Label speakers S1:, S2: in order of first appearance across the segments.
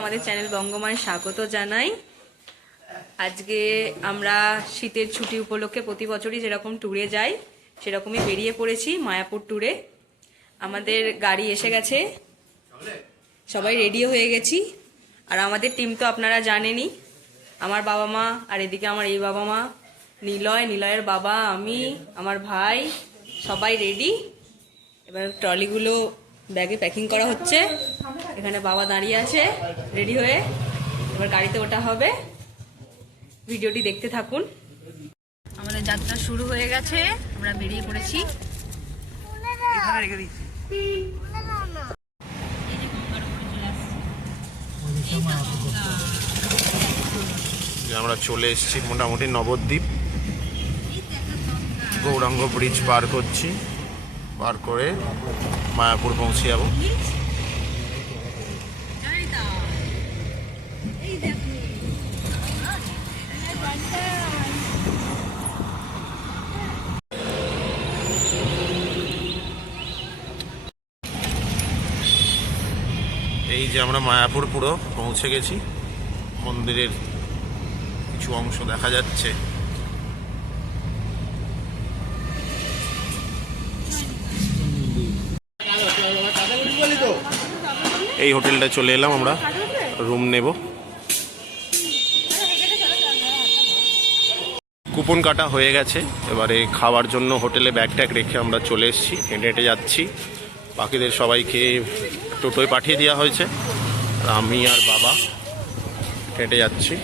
S1: আমাদের চ্যানেল বঙ্গমায় স্বাগত জানাই। আজকে আমরা শীতের ছুটি উপলক্ষে প্রতি বছরই যেরকম ট্যুরে যাই, সেরকমই বেরিয়ে পড়েছি মায়াপুর ট্যুরে আমাদের গাড়ি এসে গেছে। সবাই রেডিও হয়ে গেছি। আর আমাদের টিম তো আপনারা জানেনই। আমার বাবা মা আর এদিকে আমার এই বাবা মা, নিলয়, নিলয়ের বাবা, আমি, আমার ভাই, সবাই রেডি এবার ট্রলিগুলো ব্যাগে প্যাকিং করা হচ্ছে। এখানে বাবা দাঁড়িয়ে আছে রেডি হয়ে এবার গাড়িতে ওটা হবে। ভিডিওটি দেখতে থাকুন। আমাদের যাত্রা শুরু হয়ে গেছে আমরা বেরিয়ে পড়েছি।
S2: আমরা চলে এসেছি মোটামুটি নবদ্বীপ। গৌরাঙ্গ ব্রিজ পার করছি। পার করে মায়াপুর পৌঁছে যাব। এই যে আমরা মায়াপুর পুরো পৌঁছে গেছি। মন্দিরের কিছু অংশ দেখা যাচ্ছে। এই হোটেলটা চলে এলাম আমরা। রুম নেব। কুপন কাটা হয়ে গেছে। এবারে খাওয়ার জন্য হোটেলে ব্যাগ ট্যাগ রেখে আমরা চলে এসেছি। হেঁটে হেঁটে যাচ্ছি। বাকিদের সবাইকে টোটোয় পাঠিয়ে দেওয়া হয়েছে। আর আমি আর বাবা হেঁটে যাচ্ছি।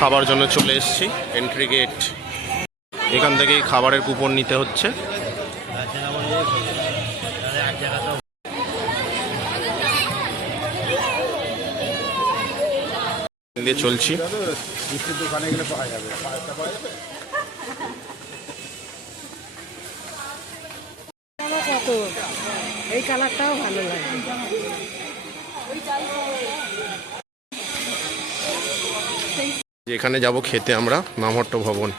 S2: খাবার জন্য চলে এসেছি। এন্ট্রি গেট এখান থেকেই খাবারের কুপন নিতে হচ্ছে। দিয়ে চলছি।
S3: এই কালারটাও ভালো লাগে।
S2: এখানে যাব খেতে আমরা নামহট্ট ভবন।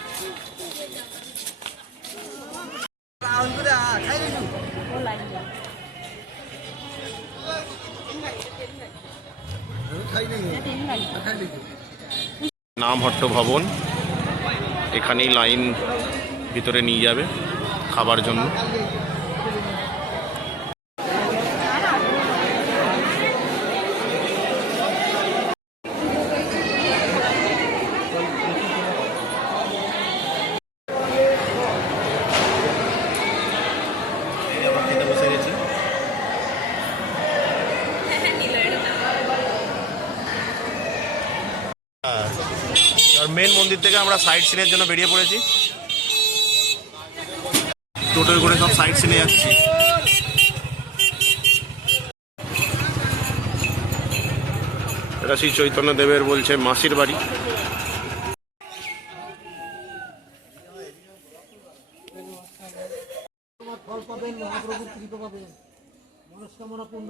S2: নামহট্ট ভবন এখানেই লাইন ভিতরে নিয়ে যাবে খাবার জন্য। আর মেন মন্দির থেকে আমরা সাইড সিনের জন্য বেরিয়ে পড়েছি। টোটোয় করে সব সাইড সিনে যাচ্ছি। এটা শ্রী চৈতন্য দেবের বলছে মাসির বাড়ি।
S3: মনস্কামনা পূর্ণ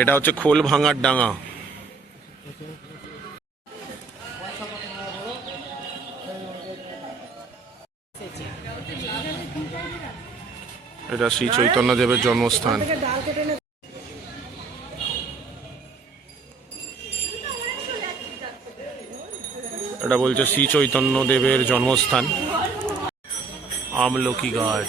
S2: এটা হচ্ছে খোল ভাঙার ডাঙা। এটা শ্রী চৈতন্য দেবের জন্মস্থান। এটা বলছে শ্রী চৈতন্য দেবের জন্মস্থান। আমলকি গাছ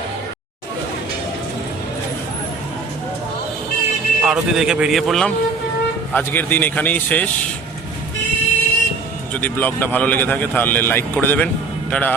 S2: আরতি দেখে বেরিয়ে পড়লাম। আজকের দিন এখানেই শেষ। যদি ব্লগটা ভালো লেগে থাকে, তাহলে লাইক করে দেবেন। টাটা!